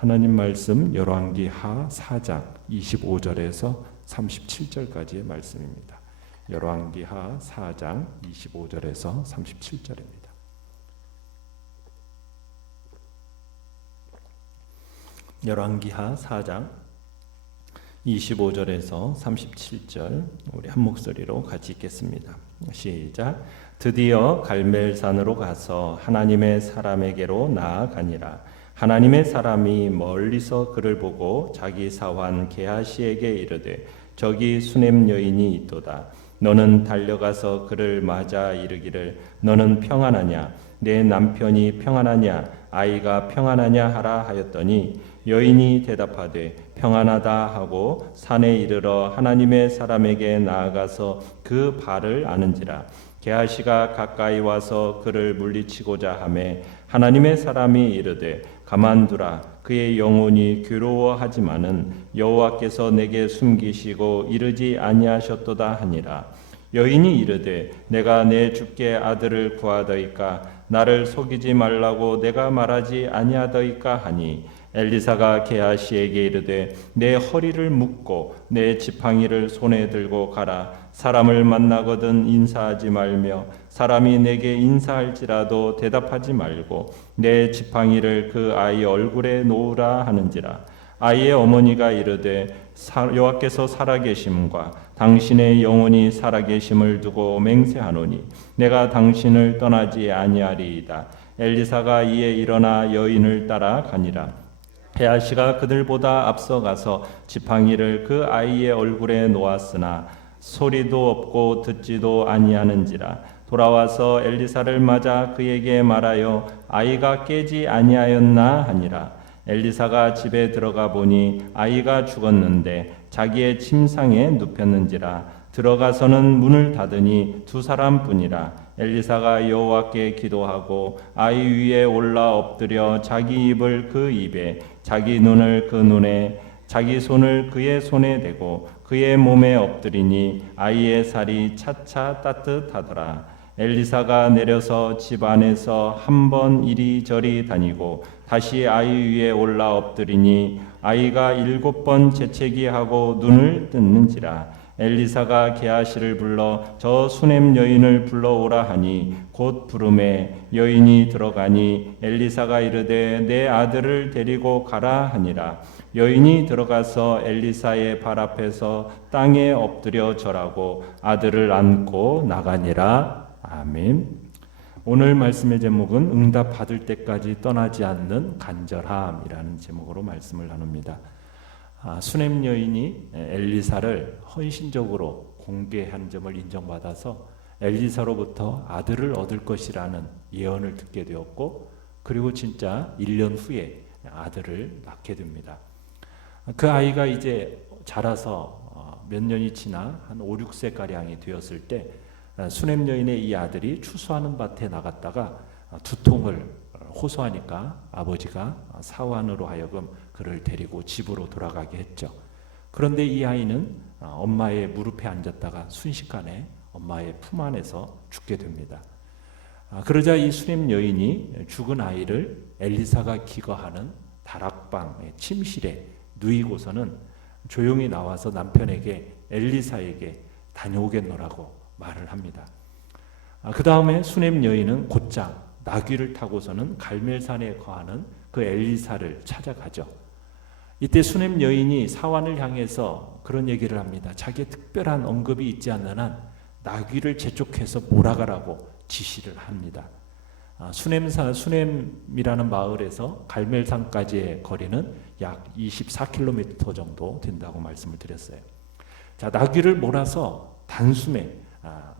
하나님 말씀 열왕기하 4장 25절에서 37절까지의 말씀입니다. 열왕기하 4장 25절에서 37절입니다. 열왕기하 4장 25절에서 37절 우리 한 목소리로 같이 읽겠습니다. 시작. 드디어 갈멜산으로 가서 하나님의 사람에게로 나아가니라. 하나님의 사람이 멀리서 그를 보고 자기 사환 게하시에게 이르되 저기 수넴 여인이 있도다. 너는 달려가서 그를 맞아 이르기를 너는 평안하냐? 내 남편이 평안하냐? 아이가 평안하냐 하라 하였더니 여인이 대답하되 평안하다 하고 산에 이르러 하나님의 사람에게 나아가서 그 발을 아는지라. 게하시가 가까이 와서 그를 물리치고자 하매 하나님의 사람이 이르되 가만두라. 그의 영혼이 괴로워하지만은 여호와께서 내게 숨기시고 이르지 아니하셨도다 하니라. 여인이 이르되 내가 내 주께 아들을 구하더이까 나를 속이지 말라고 내가 말하지 아니하더이까 하니 엘리사가 게하시에게 이르되 내 허리를 묶고 내 지팡이를 손에 들고 가라. 사람을 만나거든 인사하지 말며 사람이 내게 인사할지라도 대답하지 말고 내 지팡이를 그 아이 얼굴에 놓으라 하는지라. 아이의 어머니가 이르되 여호와께서 살아계심과 당신의 영혼이 살아계심을 두고 맹세하노니 내가 당신을 떠나지 아니하리이다. 엘리사가 이에 일어나 여인을 따라 가니라. 게하시가 그들보다 앞서가서 지팡이를 그 아이의 얼굴에 놓았으나 소리도 없고 듣지도 아니하는지라. 돌아와서 엘리사를 맞아 그에게 말하여 아이가 깨지 아니하였나 하니라. 엘리사가 집에 들어가 보니 아이가 죽었는데 자기의 침상에 눕혔는지라. 들어가서는 문을 닫으니 두 사람뿐이라. 엘리사가 여호와께 기도하고 아이 위에 올라 엎드려 자기 입을 그 입에 자기 눈을 그 눈에 자기 손을 그의 손에 대고 그의 몸에 엎드리니 아이의 살이 차차 따뜻하더라. 엘리사가 내려서 집 안에서 한 번 이리저리 다니고 다시 아이 위에 올라 엎드리니 아이가 7번 재채기하고 눈을 뜯는지라. 엘리사가 게하시를 불러 저 수넴 여인을 불러오라 하니 곧 부름에 여인이 들어가니 엘리사가 이르되 내 아들을 데리고 가라 하니라. 여인이 들어가서 엘리사의 발 앞에서 땅에 엎드려 절하고 아들을 안고 나가니라. 아멘. 오늘 말씀의 제목은 응답 받을 때까지 떠나지 않는 간절함이라는 제목으로 말씀을 나눕니다. 수넴 여인이 엘리사를 헌신적으로 공개한 점을 인정받아서 엘리사로부터 아들을 얻을 것이라는 예언을 듣게 되었고, 그리고 진짜 1년 후에 아들을 낳게 됩니다. 그 아이가 이제 자라서 몇 년이 지나 한 5, 6세가량이 되었을 때 수넴 여인의 이 아들이 추수하는 밭에 나갔다가 두통을 호소하니까 아버지가 사환으로 하여금 그를 데리고 집으로 돌아가게 했죠. 그런데 이 아이는 엄마의 무릎에 앉았다가 순식간에 엄마의 품 안에서 죽게 됩니다. 그러자 이 수넴 여인이 죽은 아이를 엘리사가 기거하는 다락방의 침실에 누이고서는 조용히 나와서 남편에게 엘리사에게 다녀오겠노라고 말을 합니다. 그 다음에 수넴 여인은 곧장 나귀를 타고서는 갈멜산에 거하는 그 엘리사를 찾아가죠. 이때 수넴 여인이 사환을 향해서 그런 얘기를 합니다. 자기의 특별한 언급이 있지 않는 한 나귀를 재촉해서 몰아가라고 지시를 합니다. 수넴이라는 마을에서 갈멜산까지의 거리는 약 24km 정도 된다고 말씀을 드렸어요. 자, 나귀를 몰아서 단숨에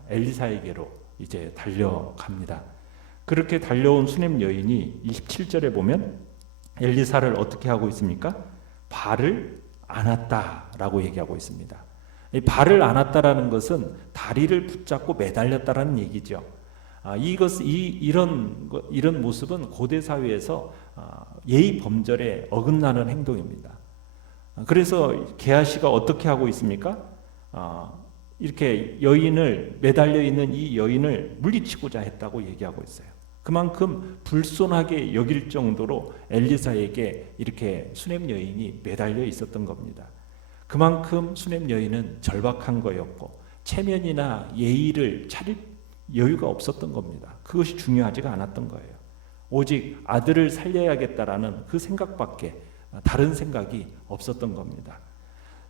엘리사에게로 이제 달려갑니다. 그렇게 달려온 수넴 여인이 27절에 보면 엘리사를 어떻게 하고 있습니까? 발을 안았다라고 얘기하고 있습니다. 이 발을 안았다라는 것은 다리를 붙잡고 매달렸다라는 얘기죠. 이런 모습은 고대 사회에서 예의 범절에 어긋나는 행동입니다. 그래서 게하시가 어떻게 하고 있습니까? 이렇게 여인을 매달려 있는 이 여인을 물리치고자 했다고 얘기하고 있어요. 그만큼 불손하게 여길 정도로 엘리사에게 이렇게 수냄 여인이 매달려 있었던 겁니다. 그만큼 수냄 여인은 절박한 거였고 체면이나 예의를 차릴 여유가 없었던 겁니다. 그것이 중요하지가 않았던 거예요. 오직 아들을 살려야겠다라는 그 생각밖에 다른 생각이 없었던 겁니다.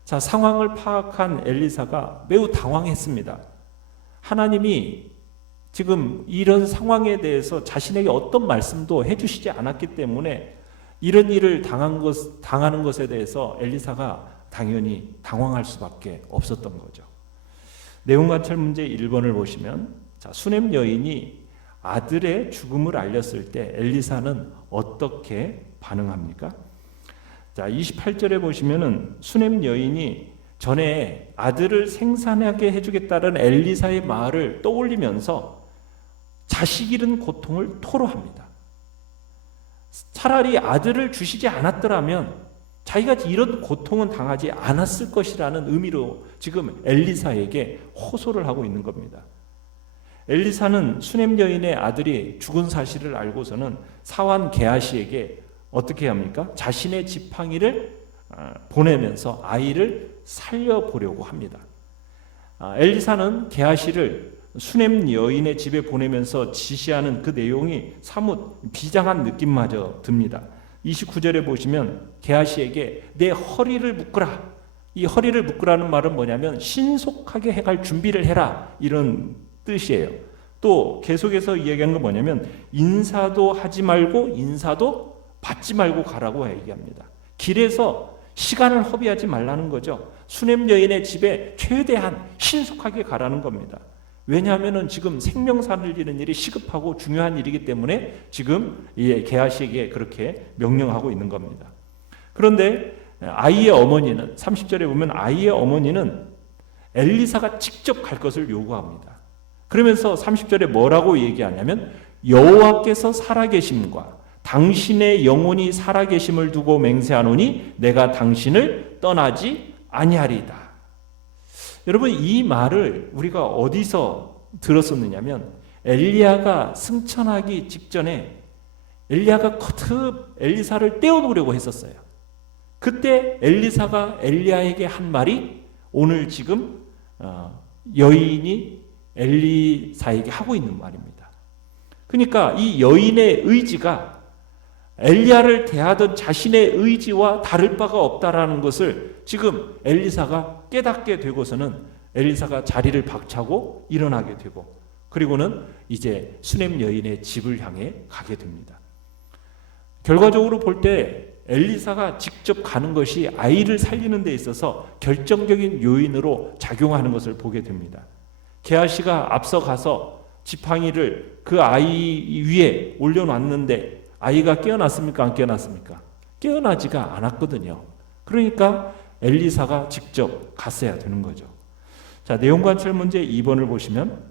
자, 상황을 파악한 엘리사가 매우 당황했습니다. 하나님이 지금 이런 상황에 대해서 자신에게 어떤 말씀도 해주시지 않았기 때문에 이런 일을 당하는 것에 대해서 엘리사가 당연히 당황할 수밖에 없었던 거죠. 내용관찰 문제 1번을 보시면, 자, 수냄 여인이 아들의 죽음을 알렸을 때 엘리사는 어떻게 반응합니까? 자, 28절에 보시면은 수냄 여인이 전에 아들을 생산하게 해주겠다는 엘리사의 말을 떠올리면서 자식 잃은 고통을 토로합니다. 차라리 아들을 주시지 않았더라면 자기가 이런 고통은 당하지 않았을 것이라는 의미로 지금 엘리사에게 호소를 하고 있는 겁니다. 엘리사는 수냄 여인의 아들이 죽은 사실을 알고서는 사환 게하시에게 어떻게 합니까? 자신의 지팡이를 보내면서 아이를 살려보려고 합니다. 엘리사는 게하시를 수냄 여인의 집에 보내면서 지시하는 그 내용이 사뭇 비장한 느낌마저 듭니다. 29절에 보시면 게하시에게 내 허리를 묶으라. 이 허리를 묶으라는 말은 뭐냐면 신속하게 해갈 준비를 해라, 이런 뜻이에요. 또 계속해서 이야기하는 건 뭐냐면 인사도 하지 말고 인사도 받지 말고 가라고 얘기합니다. 길에서 시간을 허비하지 말라는 거죠. 수냄 여인의 집에 최대한 신속하게 가라는 겁니다. 왜냐하면 지금 생명 살리는 일이 시급하고 중요한 일이기 때문에 지금 게하시에게 그렇게 명령하고 있는 겁니다. 그런데 아이의 어머니는 30절에 보면 아이의 어머니는 엘리사가 직접 갈 것을 요구합니다. 그러면서 30절에 뭐라고 얘기하냐면 여호와께서 살아계심과 당신의 영혼이 살아계심을 두고 맹세하노니 내가 당신을 떠나지 아니하리이다. 여러분, 이 말을 우리가 어디서 들었었느냐면 엘리야가 승천하기 직전에 엘리야가 거듭 엘리사를 떼어놓으려고 했었어요. 그때 엘리사가 엘리야에게 한 말이 오늘 지금 여인이 엘리사에게 하고 있는 말입니다. 그러니까 이 여인의 의지가 엘리야를 대하던 자신의 의지와 다를 바가 없다라는 것을 지금 엘리사가 깨닫게 되고서는 엘리사가 자리를 박차고 일어나게 되고, 그리고는 이제 수냄 여인의 집을 향해 가게 됩니다. 결과적으로 볼 때 엘리사가 직접 가는 것이 아이를 살리는 데 있어서 결정적인 요인으로 작용하는 것을 보게 됩니다. 게하시가 앞서 가서 지팡이를 그 아이 위에 올려놨는데 아이가 깨어났습니까? 안 깨어났습니까? 깨어나지가 않았거든요. 그러니까 엘리사가 직접 갔어야 되는 거죠. 자, 내용관찰 문제 2번을 보시면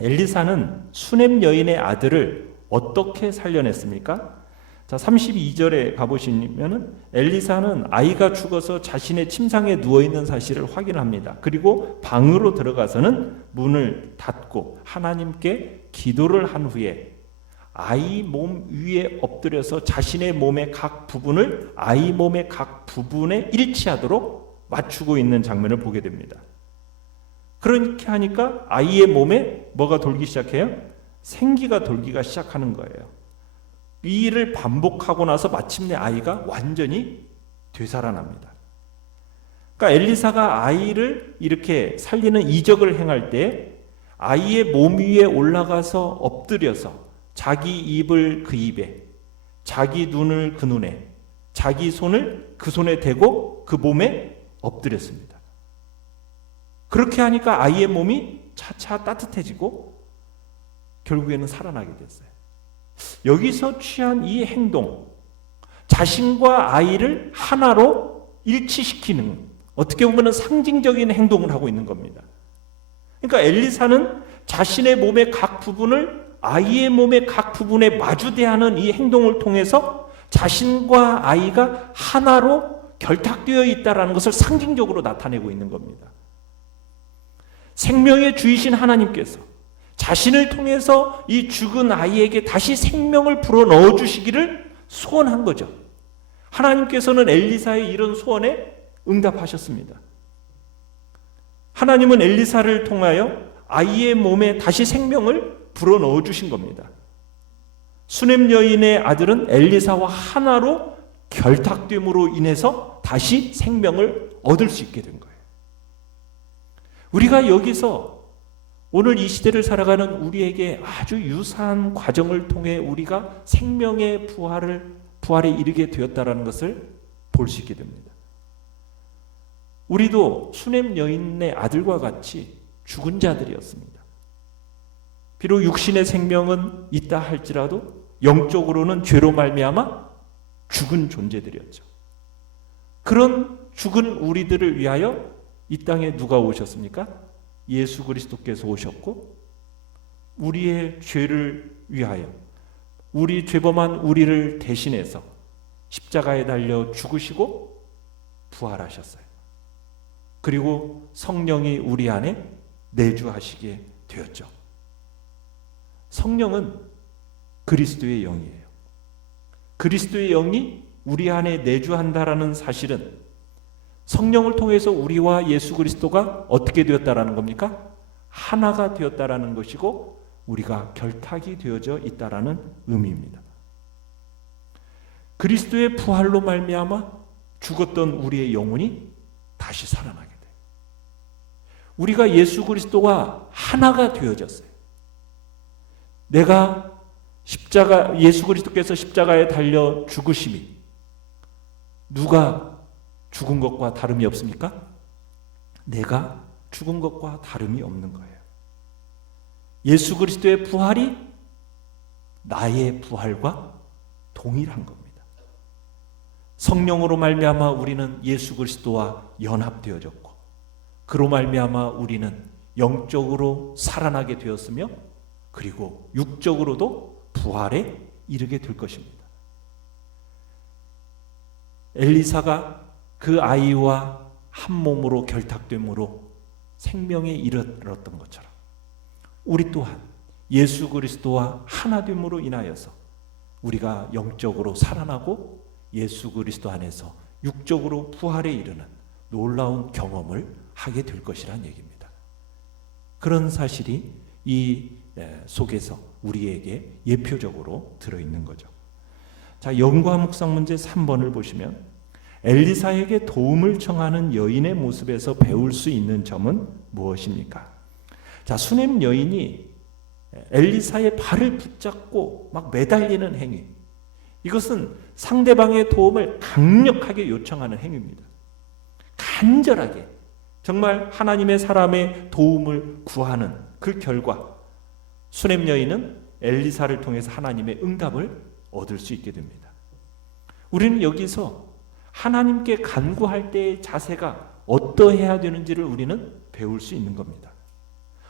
엘리사는 수냄 여인의 아들을 어떻게 살려냈습니까? 자, 32절에 가보시면은 엘리사는 아이가 죽어서 자신의 침상에 누워있는 사실을 확인합니다. 그리고 방으로 들어가서는 문을 닫고 하나님께 기도를 한 후에 아이 몸 위에 엎드려서 자신의 몸의 각 부분을 아이 몸의 각 부분에 일치하도록 맞추고 있는 장면을 보게 됩니다. 그렇게 하니까 아이의 몸에 뭐가 돌기 시작해요? 생기가 돌기가 시작하는 거예요. 이 일을 반복하고 나서 마침내 아이가 완전히 되살아납니다. 그러니까 엘리사가 아이를 이렇게 살리는 이적을 행할 때 아이의 몸 위에 올라가서 엎드려서 자기 입을 그 입에, 자기 눈을 그 눈에, 자기 손을 그 손에 대고 그 몸에 엎드렸습니다. 그렇게 하니까 아이의 몸이 차차 따뜻해지고 결국에는 살아나게 됐어요. 여기서 취한 이 행동, 자신과 아이를 하나로 일치시키는, 어떻게 보면 상징적인 행동을 하고 있는 겁니다. 그러니까 엘리사는 자신의 몸의 각 부분을 아이의 몸의 각 부분에 마주대하는 이 행동을 통해서 자신과 아이가 하나로 결탁되어 있다는 것을 상징적으로 나타내고 있는 겁니다. 생명의 주이신 하나님께서 자신을 통해서 이 죽은 아이에게 다시 생명을 불어넣어 주시기를 소원한 거죠. 하나님께서는 엘리사의 이런 소원에 응답하셨습니다. 하나님은 엘리사를 통하여 아이의 몸에 다시 생명을 불어넣어 주신 겁니다. 수넴 여인의 아들은 엘리사와 하나로 결탁됨으로 인해서 다시 생명을 얻을 수 있게 된 거예요. 우리가 여기서 오늘 이 시대를 살아가는 우리에게 아주 유사한 과정을 통해 우리가 생명의 부활에 이르게 되었다는 것을 볼 수 있게 됩니다. 우리도 수넴 여인의 아들과 같이 죽은 자들이었습니다. 비록 육신의 생명은 있다 할지라도 영적으로는 죄로 말미암아 죽은 존재들이었죠. 그런 죽은 우리들을 위하여 이 땅에 누가 오셨습니까? 예수 그리스도께서 오셨고 우리의 죄를 위하여 우리 죄범한 우리를 대신해서 십자가에 달려 죽으시고 부활하셨어요. 그리고 성령이 우리 안에 내주하시게 되었죠. 성령은 그리스도의 영이에요. 그리스도의 영이 우리 안에 내주한다라는 사실은 성령을 통해서 우리와 예수 그리스도가 어떻게 되었다라는 겁니까? 하나가 되었다라는 것이고 우리가 결탁이 되어져 있다라는 의미입니다. 그리스도의 부활로 말미암아 죽었던 우리의 영혼이 다시 살아나게 돼요. 우리가 예수 그리스도와 하나가 되어졌어요. 내가 예수 그리스도께서 십자가에 달려 죽으심이 누가 죽은 것과 다름이 없습니까? 내가 죽은 것과 다름이 없는 거예요. 예수 그리스도의 부활이 나의 부활과 동일한 겁니다. 성령으로 말미암아 우리는 예수 그리스도와 연합되어졌고 그로 말미암아 우리는 영적으로 살아나게 되었으며 그리고 육적으로도 부활에 이르게 될 것입니다. 엘리사가 그 아이와 한 몸으로 결탁됨으로 생명에 이르렀던 것처럼 우리 또한 예수 그리스도와 하나됨으로 인하여서 우리가 영적으로 살아나고 예수 그리스도 안에서 육적으로 부활에 이르는 놀라운 경험을 하게 될 것이란 얘기입니다. 그런 사실이 이 속에서 우리에게 예표적으로 들어있는 거죠. 자, 영과 묵상 문제 3번을 보시면 엘리사에게 도움을 청하는 여인의 모습에서 배울 수 있는 점은 무엇입니까? 자, 수넴 여인이 엘리사의 발을 붙잡고 막 매달리는 행위, 이것은 상대방의 도움을 강력하게 요청하는 행위입니다. 간절하게 정말 하나님의 사람의 도움을 구하는 그 결과 수넴 여인은 엘리사를 통해서 하나님의 응답을 얻을 수 있게 됩니다. 우리는 여기서 하나님께 간구할 때의 자세가 어떠해야 되는지를 우리는 배울 수 있는 겁니다.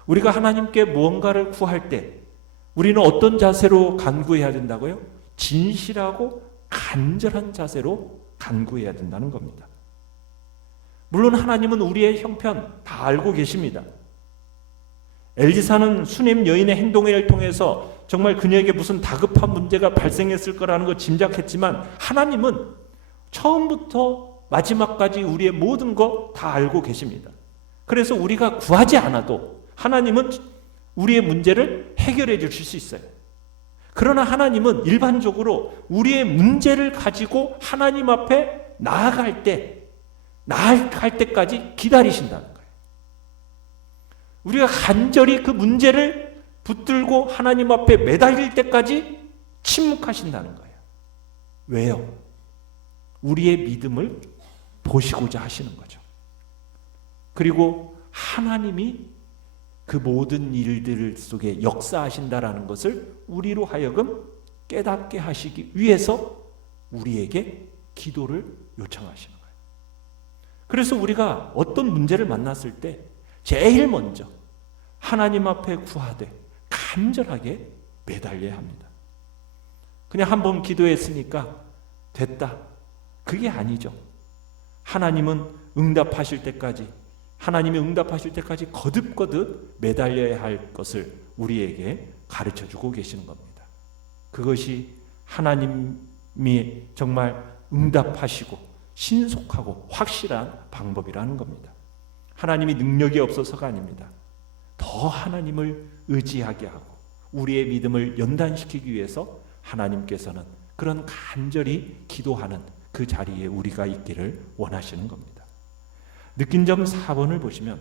우리가 하나님께 무언가를 구할 때 우리는 어떤 자세로 간구해야 된다고요? 진실하고 간절한 자세로 간구해야 된다는 겁니다. 물론 하나님은 우리의 형편 다 알고 계십니다. 엘리사는 수넴 여인의 행동을 통해서 정말 그녀에게 무슨 다급한 문제가 발생했을 거라는 걸 짐작했지만 하나님은 처음부터 마지막까지 우리의 모든 거 다 알고 계십니다. 그래서 우리가 구하지 않아도 하나님은 우리의 문제를 해결해 주실 수 있어요. 그러나 하나님은 일반적으로 우리의 문제를 가지고 하나님 앞에 나아갈 때까지 기다리신다는 거예요. 우리가 간절히 그 문제를 붙들고 하나님 앞에 매달릴 때까지 침묵하신다는 거예요. 왜요? 우리의 믿음을 보시고자 하시는 거죠. 그리고 하나님이 그 모든 일들 속에 역사하신다라는 것을 우리로 하여금 깨닫게 하시기 위해서 우리에게 기도를 요청하시는 거예요. 그래서 우리가 어떤 문제를 만났을 때 제일 먼저 하나님 앞에 구하되 간절하게 매달려야 합니다. 그냥 한번 기도했으니까 됐다, 그게 아니죠. 하나님은 응답하실 때까지, 하나님이 응답하실 때까지 거듭거듭 매달려야 할 것을 우리에게 가르쳐 주고 계시는 겁니다. 그것이 하나님이 정말 응답하시고 신속하고 확실한 방법이라는 겁니다. 하나님이 능력이 없어서가 아닙니다. 더 하나님을 의지하게 하고 우리의 믿음을 연단시키기 위해서 하나님께서는 그런 간절히 기도하는 그 자리에 우리가 있기를 원하시는 겁니다. 느낀 점 4번을 보시면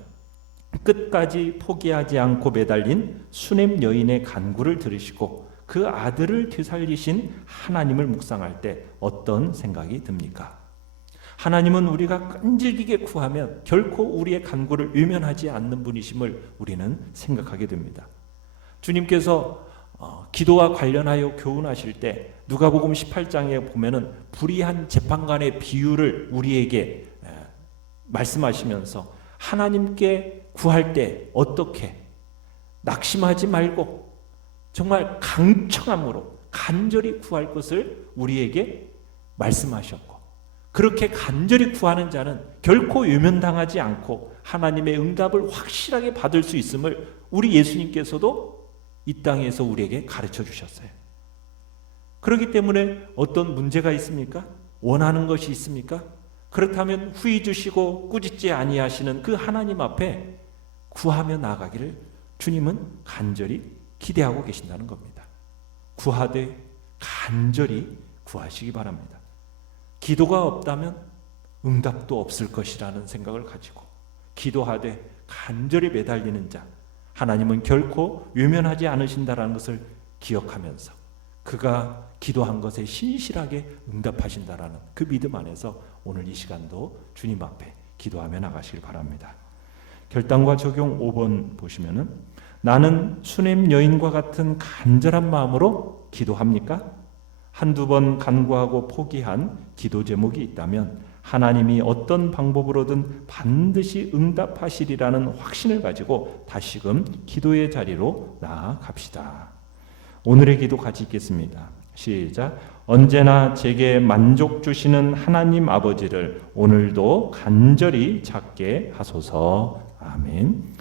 끝까지 포기하지 않고 매달린 수냄 여인의 간구를 들으시고 그 아들을 되살리신 하나님을 묵상할 때 어떤 생각이 듭니까? 하나님은 우리가 끈질기게 구하면 결코 우리의 간구를 외면하지 않는 분이심을 우리는 생각하게 됩니다. 주님께서 기도와 관련하여 교훈하실 때 누가복음 18장에 보면은 불의한 재판관의 비유를 우리에게 말씀하시면서 하나님께 구할 때 어떻게 낙심하지 말고 정말 강청함으로 간절히 구할 것을 우리에게 말씀하셨고, 그렇게 간절히 구하는 자는 결코 외면당하지 않고 하나님의 응답을 확실하게 받을 수 있음을 우리 예수님께서도 이 땅에서 우리에게 가르쳐 주셨어요. 그렇기 때문에 어떤 문제가 있습니까? 원하는 것이 있습니까? 그렇다면 후히 주시고 꾸짖지 아니하시는 그 하나님 앞에 구하며 나아가기를 주님은 간절히 기대하고 계신다는 겁니다. 구하되 간절히 구하시기 바랍니다. 기도가 없다면 응답도 없을 것이라는 생각을 가지고 기도하되 간절히 매달리는 자, 하나님은 결코 외면하지 않으신다라는 것을 기억하면서 그가 기도한 것에 신실하게 응답하신다라는 그 믿음 안에서 오늘 이 시간도 주님 앞에 기도하며 나가시길 바랍니다. 결단과 적용 5번 보시면은 나는 수냄 여인과 같은 간절한 마음으로 기도합니까? 한두 번 간구하고 포기한 기도 제목이 있다면 하나님이 어떤 방법으로든 반드시 응답하시리라는 확신을 가지고 다시금 기도의 자리로 나아갑시다. 오늘의 기도 같이 읽겠습니다. 시작. 언제나 제게 만족 주시는 하나님 아버지를 오늘도 간절히 찾게 하소서. 아멘.